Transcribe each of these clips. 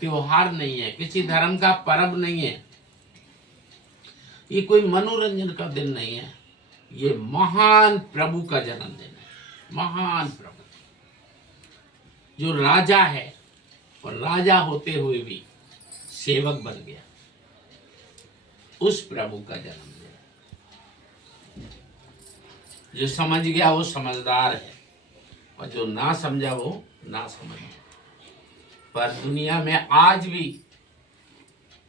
त्योहार नहीं है, किसी धर्म का पर्व नहीं है, ये कोई मनोरंजन का दिन नहीं है, ये महान प्रभु का जन्मदिन है। महान प्रभु जो राजा है और राजा होते हुए भी सेवक बन गया, उस प्रभु का जन्मदिन है। जो समझ गया वो समझदार है, और जो ना समझा वो ना समझ। पर दुनिया में आज भी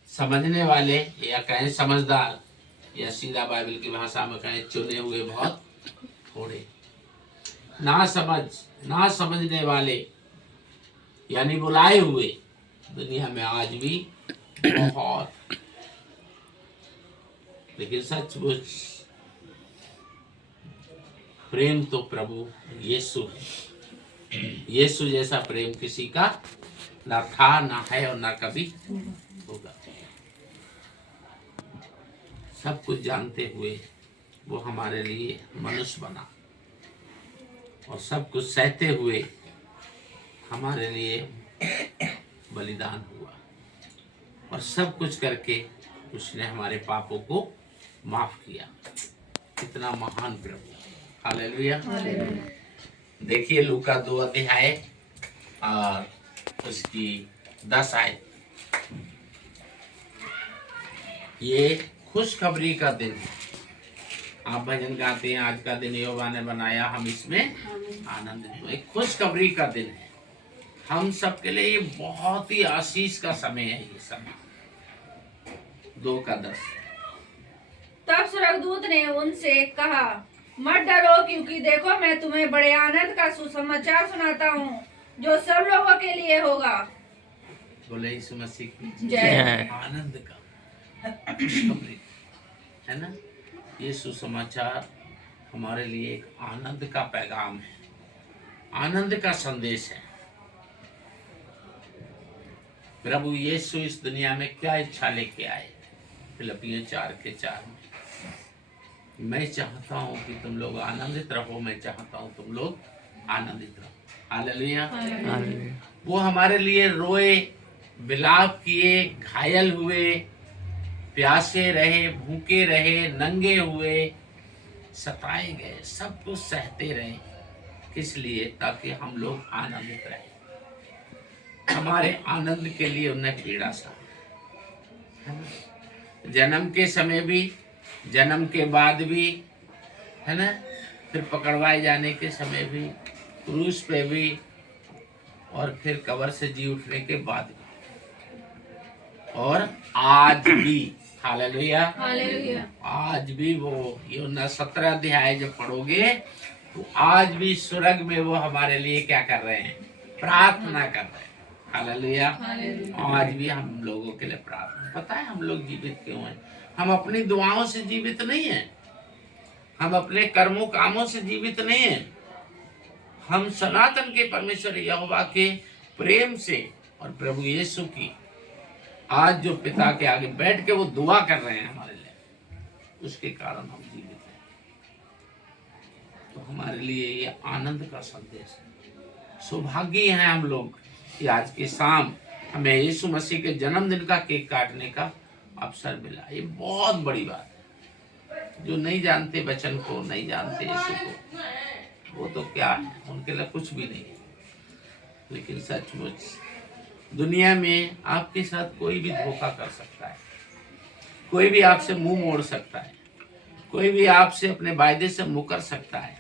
समझने वाले, या कहें समझदार, या सीधा बाइबल की भाषा में कहें चुने हुए, बहुत थोड़े। ना समझने वाले यानी बुलाए हुए दुनिया में आज भी बहुत। लेकिन सचमुच प्रेम तो प्रभु यीशु है। यीशु जैसा प्रेम किसी का ना था, ना है, और ना कभी होगा। सब कुछ जानते हुए वो हमारे लिए मनुष्य बना, और सब कुछ सहते हुए हमारे लिए बलिदान हुआ, और सब कुछ करके उसने हमारे पापों को माफ किया। कितना महान प्रभु। हालेलुया। देखिए लूका 2 अध्याय और उसकी 10 आयत। ये खुशखबरी का दिन है। आप भजन गाते हैं, आज का दिन यहोवा ने बनाया, हम इसमें आनंदित हुए। खुशखबरी का दिन है हम सबके लिए। ये बहुत ही आशीष का समय है। ये समय 2:10। तब स्वर्गदूत ने उनसे कहा, मत डरो, क्योंकि देखो मैं तुम्हें बड़े आनंद का सुसमाचार सुनाता हूँ, जो सब लोगों के लिए होगा। बोले यीशु मसीह की जय। आनंद का खुशखबरी है ना। ये सुसमाचार हमारे लिए एक आनंद का पैगाम है, आनंद का संदेश है। प्रभु यीशु इस दुनिया में क्या इच्छा लेके आए? फिलिपियों 4:4 में, मैं चाहता हूं कि तुम लोग आनंदित रहो, मैं चाहता हूं तुम लोग आनंदित रहो। हालेलुया। वो हमारे लिए रोए, विलाप किए, घायल हुए, प्यासे रहे, भूखे रहे, नंगे हुए, सताए गए, सब कुछ सहते रहे। किस लिए? ताकि हम लोग आनंदित रहे। हमारे आनंद के लिए उन्हें पीड़ा सा, है ना। जन्म के समय भी, जन्म के बाद भी, है ना, फिर पकड़वाए जाने के समय भी, क्रूस पे भी, और फिर कब्र से जी उठने के बाद भी, और आज भी। हालेलुया। हालेलुया। आज भी वो यूहन्ना 17 अध्याय जब पढ़ोगे तो आज भी स्वर्ग में वो हमारे लिए क्या कर रहे हैं? प्रार्थना कर रहे हैं। हालेलुया। आज भी हम लोगों के लिए प्रार्थना। पता है हम लोग जीवित क्यों हैं? हम अपनी दुआओं से जीवित नहीं हैं, हम अपने कर्मों कामों से जीवित नहीं हैं। हम सनातन के परमेश्वर यहोवा के प्रेम से और प्रभु यीशु की आज जो पिता के आगे बैठ के वो दुआ कर रहे हैं हमारे लिए, उसके कारण हम जीवित हैं। तो हमारे लिए ये आनंद का संदेश है। सौभाग्य हैं हम लोग कि आज की शाम हमें यीशु मसीह के जन्मदिन का केक काटने का अवसर मिला। ये बहुत बड़ी बात है। जो नहीं जानते वचन को, नहीं जानते यीशु को, वो तो क्या है, उनके लिए कुछ भी नहीं है। लेकिन सचमुच दुनिया में आपके साथ कोई भी धोखा कर सकता है, कोई भी आपसे मुंह मोड़ सकता है, कोई भी आपसे अपने वायदे से मुकर सकता है,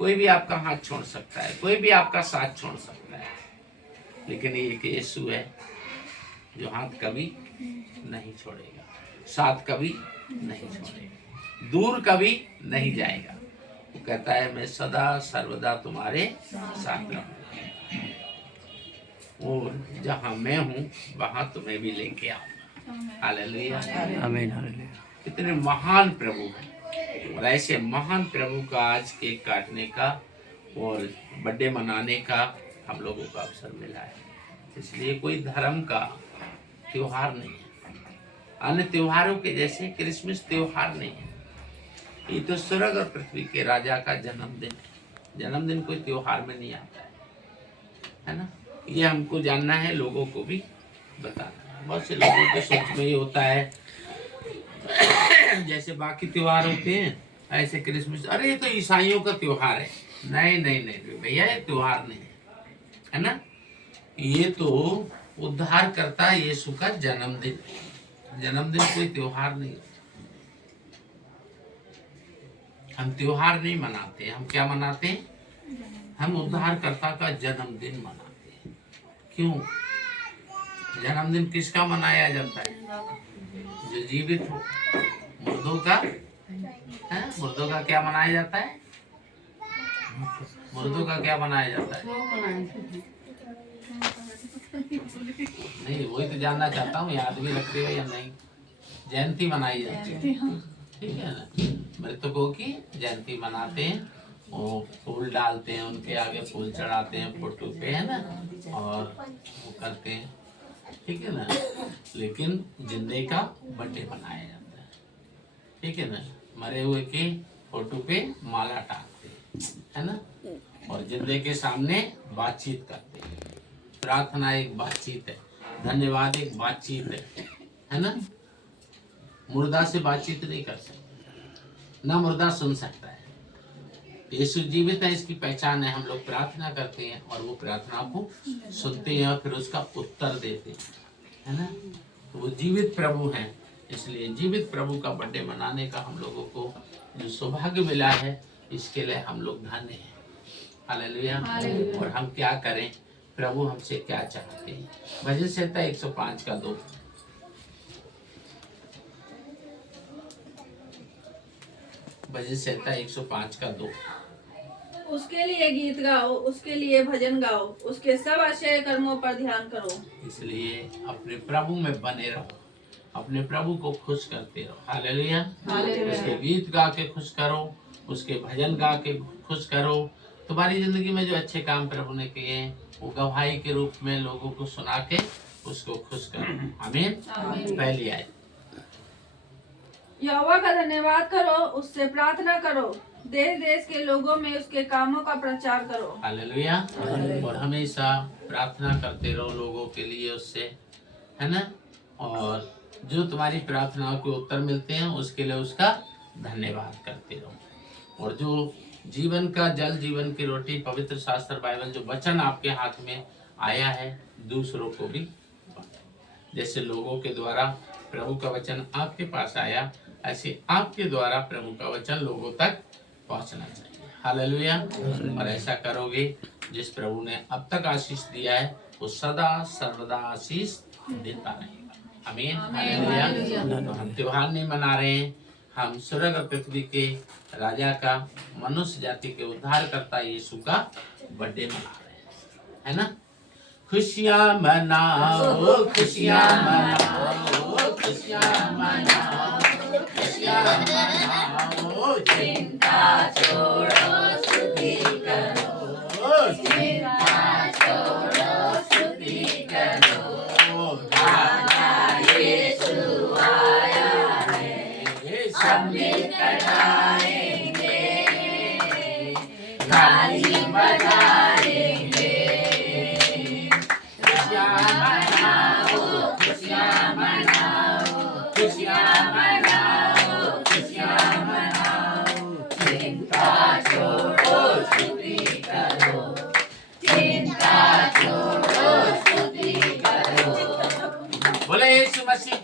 कोई भी आपका हाथ छोड़ सकता है, कोई भी आपका साथ छोड़ सकता है। लेकिन ये एक यीशु है जो हाथ कभी नहीं छोड़ेगा, साथ कभी नहीं छोड़ेगा, दूर कभी नहीं जाएगा। वो कहता है मैं सदा सर्वदा तुम्हारे साथ रहूंगा, और जहां मैं हूं वहां तुम्हें भी लेके आऊंगा। हालेलुया। आमीन। हालेलुया। कितने महान प्रभु हैं। और ऐसे महान प्रभु का आज केक काटने का और बर्थडे मनाने का हम लोगों को अवसर मिला है। इसलिए कोई धर्म का त्योहार नहीं है, अन्य त्योहारों के जैसे क्रिसमस त्योहार नहीं है। ये तो स्वर्ग और पृथ्वी के राजा का जन्मदिन है। जन्मदिन कोई त्योहार में नहीं आता है ना। ये हमको जानना है, लोगों को भी बताना। बहुत से लोगों के सोच में ये होता है जैसे बाकी त्योहार होते हैं ऐसे क्रिसमस, अरे ये तो ईसाइयों का त्योहार है। नहीं नहीं नहीं भैया, ये त्योहार नहीं है ना, ये तो उद्धारकर्ता यीशु का जन्मदिन। जन्मदिन कोई त्योहार नहीं। हम त्योहार नहीं मनाते, हम क्या मनाते हैं? हम उद्धारकर्ता का जन्मदिन मनाते हैं। क्यों? जन्मदिन किसका मनाया जाता है? जो जीवित हो। मुर्दों का है? मुर्दों का क्या मनाया जाता है? मुर्दों का क्या मनाया जाता है? नहीं, वही तो जानना चाहता हूँ, याद भी रखते हो या नहीं? जयंती मनाई जाती है, ठीक है ना? मृतकों की जयंती मनाते हैं, वो फूल डालते हैं, उनके आगे फूल चढ़ाते हैं फोटो पे, है ना, और वो करते हैं, ठीक है ना। लेकिन जिंदे का बर्थडे मनाया जाता है, ठीक है ना। मरे हुए के फोटो पे माला टांगते हैं, है ना, और जिंदे के सामने बातचीत करते हैं। प्रार्थना एक बातचीत है, धन्यवाद एक बातचीत है ना। मुर्दा से बातचीत नहीं कर सकते, ना मुर्दा सुन सकता है। यीशु जीवित है, इसकी पहचान है। हम लोग प्रार्थना करते हैं और वो प्रार्थना को सुनते हैं और फिर उसका उत्तर देते हैं, है ना। तो वो जीवित प्रभु हैं, इसलिए जीवित प्रभु का बर्थडे मनाने का हम लोगों को जो सौभाग्य मिला है, इसके लिए हम लोग धन्य हैं। हालेलुया। और हम क्या करें, प्रभु हमसे क्या चाहते हैं? भजन संहिता 105 का 2। भजन संहिता 105 का 2। उसके लिए गीत गाओ, उसके लिए भजन गाओ, उसके सब आश्चर्य कर्मों पर ध्यान करो। इसलिए अपने प्रभु में बने रहो, अपने प्रभु को खुश करते रहो। हालेलुया। उसके गीत गा के खुश करो, उसके भजन गा के खुश करो। तुम्हारी जिंदगी में जो अच्छे काम प्रभु ने किए हैं, वो गवाही के रूप में लोगों को सुना के उसको खुश करो। आमीन। पहली आयत, यहोवा का धन्यवाद करो, उससे प्रार्थना करो, देश देश के लोगों में उसके कामों का प्रचार करो। हालेलुया। और हमेशा प्रार्थना करते रहो लोगों के लिए उससे, है ना। और जो तुम्हारी प्रार्थनाओं के उत्तर मिलते हैं उसके लिए उसका धन्यवाद करते रहो। और जो जीवन का जल, जीवन की रोटी, पवित्र शास्त्र बाइबल जो वचन आपके हाथ में आया है, दूसरों को भी बांटो। जैसे लोगों के द्वारा प्रभु का वचन आपके पास आया, ऐसे आपके द्वारा प्रभु का वचन लोगों तक पहुंचना चाहिए। हालेलुया। और ऐसा करोगे, जिस प्रभु ने अब तक आशीष दिया है वो सदा सर्वदा आशीष देता रहेगा। आमीन। हालेलुया। तो हम त्योहार नहीं मना रहे हैं, हम स्वर्ग और पृथ्वी के राजा का, मनुष्य जाति के उद्धारकर्ता यीशु का बर्थडे मना रहे हैं, है ना। खुशियाँ मनाओ, खुशियाँ मनाओ, खुशियाँ मनाओ, खुशियाँ मनाओ, चिंता छोड़ो, स्तुति करो, चिंता छोड़ो, स्तुति करो, राजा यीशु आया है, सब मिलकर गाएंगे, ताली बजाएंगे। खुशियाँ मनाओ, खुशियाँ मनाओ, खुशियाँ मनाओ, खुशियाँ मनाओ, चिंता छोड़ो, स्तुति करो, चिंता छोड़ो, स्तुति करो। बोले यीशु मसीह